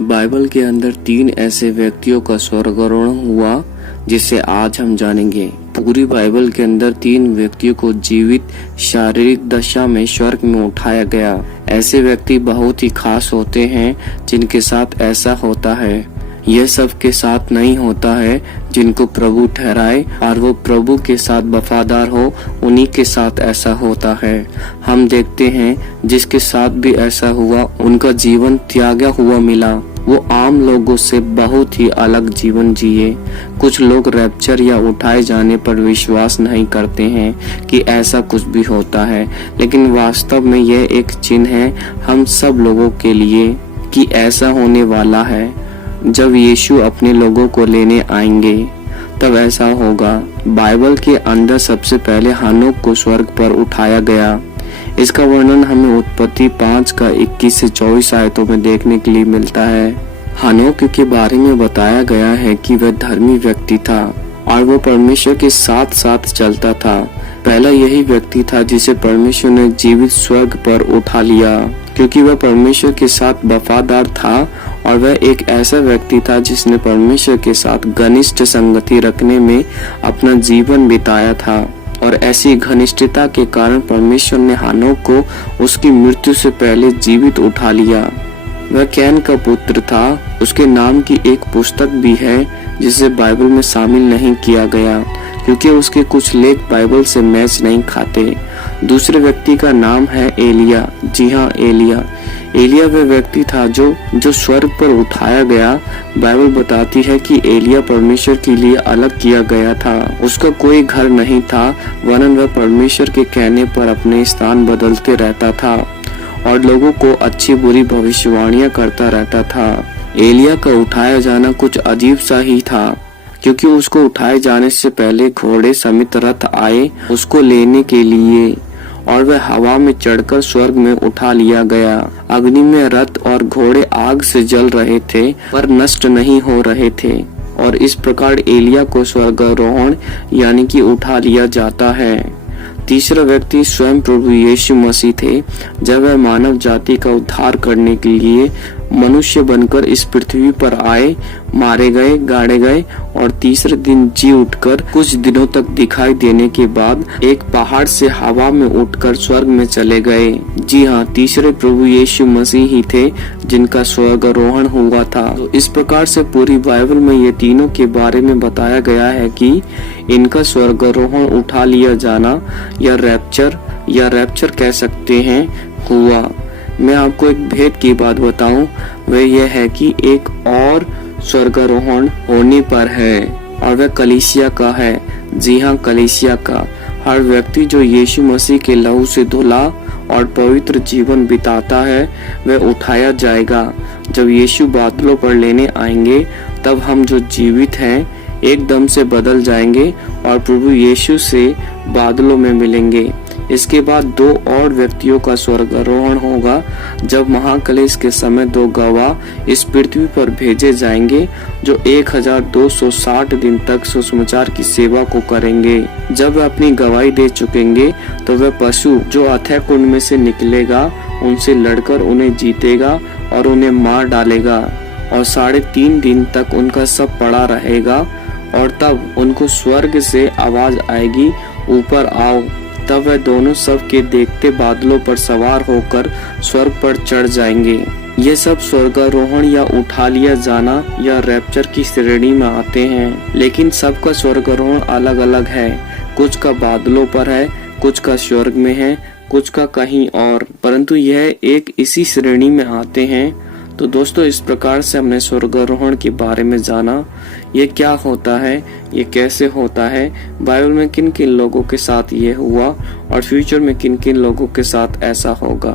Bible के अंदर 3 ऐसे व्यक्तियों का स्वर्गारोहण हुआ जिसे आज हम जानेंगे। पूरी बाइबल के अंदर 3 व्यक्तियों को जीवित शारीरिक दशा में स्वर्ग में उठाया गया। ऐसे व्यक्ति बहुत ही खास होते हैं जिनके साथ ऐसा होता है। यह सब के साथ नहीं होता है जिनको प्रभु ठहराए और वो प्रभु के साथ वफादार हो, उन्हीं के साथ ऐसा होता है। हम देखते हैं जिसके साथ भी ऐसा हुआ उनका जीवन त्यागा हुआ मिला। वो आम लोगों से बहुत ही अलग जीवन जिए। कुछ लोग रैप्चर या उठाए जाने पर विश्वास नहीं करते हैं कि ऐसा कुछ भी होता है, लेकिन वास्तव में यह एक चिन्ह है हम सब लोगों के लिए कि ऐसा होने वाला है। जब यीशु अपने लोगों को लेने आएंगे तब ऐसा होगा। बाइबल के अंदर सबसे पहले हनोक को स्वर्ग पर उठाया गया। इसका वर्णन हमें उत्पत्ति 5 का 21 से 24 आयतों में देखने के लिए मिलता है। हनोक के बारे में बताया गया है कि वह धर्मी व्यक्ति था और वो परमेश्वर के साथ साथ चलता था। पहला यही व्यक्ति था जिसे परमेश्वर ने जीवित स्वर्ग पर उठा लिया, क्योंकि वह परमेश्वर के साथ वफादार था और वह एक ऐसा व्यक्ति था जिसने परमेश्वर के साथ घनिष्ठ संगति रखने में अपना जीवन बिताया था। और ऐसी घनिष्ठता के कारण परमेश्वर ने हनोक को उसकी मृत्यु से पहले जीवित उठा लिया। वह कैन का पुत्र था। उसके नाम की एक पुस्तक भी है जिसे बाइबल में शामिल नहीं किया गया, क्योंकि उसके कुछ लेख बाइबल से मैच नहीं खाते। दूसरे व्यक्ति का नाम है एलिया। जी हाँ, एलिया वह व्यक्ति था जो स्वर्ग पर उठाया गया। बाइबल बताती है कि एलिया परमेश्वर के लिए अलग किया गया था। उसका कोई घर नहीं था, वरन वह परमेश्वर के कहने पर अपने स्थान बदलते रहता था और लोगों को अच्छी बुरी भविष्यवाणियां करता रहता था। एलिया का उठाया जाना कुछ अजीब सा ही था, क्योंकि उसको उठाए जाने से पहले घोड़े समेत रथ आए उसको लेने के लिए और वह हवा में चढ़कर स्वर्ग में उठा लिया गया। अग्नि में रथ और घोड़े आग से जल रहे थे पर नष्ट नहीं हो रहे थे, और इस प्रकार एलिया को स्वर्गारोहण यानी कि उठा लिया जाता है। तीसरा व्यक्ति स्वयं प्रभु यीशु मसीह थे। जब वह मानव जाति का उद्धार करने के लिए मनुष्य बनकर इस पृथ्वी पर आए, मारे गए, गाड़े गए और तीसरे दिन जी उठकर कुछ दिनों तक दिखाई देने के बाद एक पहाड़ से हवा में उठकर स्वर्ग में चले गए। जी हाँ, तीसरे प्रभु यीशु मसीह ही थे जिनका स्वर्गारोहण हुआ था। तो इस प्रकार से पूरी बाइबल में ये तीनों के बारे में बताया गया है कि इनका स्वर्गारोहण उठा लिया जाना या रैप्चर कह सकते हैं हुआ। मैं आपको एक भेद की बात बताऊं, वह यह है कि एक और स्वर्गारोहण होने पर है और वह कलीसिया का है। जी हाँ, कलीसिया का। हर व्यक्ति जो यीशु मसीह के लहू से धुला और पवित्र जीवन बिताता है वह उठाया जाएगा। जब यीशु बादलों पर लेने आएंगे तब हम जो जीवित हैं एकदम से बदल जाएंगे और प्रभु यीशु से बादलों में मिलेंगे। इसके बाद 2 और व्यक्तियों का स्वर्गारोहण होगा। जब महाक्लेश के समय 2 गवाह इस पृथ्वी पर भेजे जाएंगे जो 1260 दिन तक सुसमाचार की सेवा को करेंगे। जब वे अपनी गवाही दे चुकेंगे तो वह पशु जो अथय कुंड में से निकलेगा उनसे लड़कर उन्हें जीतेगा और उन्हें मार डालेगा, और 3.5 दिन तक उनका सब पड़ा रहेगा। और तब उनको स्वर्ग से आवाज आएगी, ऊपर आओ। तब वह दोनों सब के देखते बादलों पर सवार होकर स्वर्ग पर चढ़ जाएंगे। ये सब स्वर्गारोहण या उठा लिया जाना या रैप्चर की श्रेणी में आते हैं, लेकिन सबका स्वर्गारोहण अलग अलग है। कुछ का बादलों पर है, कुछ का स्वर्ग में है, कुछ का कहीं और, परंतु यह एक इसी श्रेणी में आते हैं। तो दोस्तों, इस प्रकार से हमने स्वर्गारोहण के बारे में जाना। ये क्या होता है, ये कैसे होता है, बाइबल में किन किन लोगों के साथ ये हुआ और फ्यूचर में किन किन लोगों के साथ ऐसा होगा।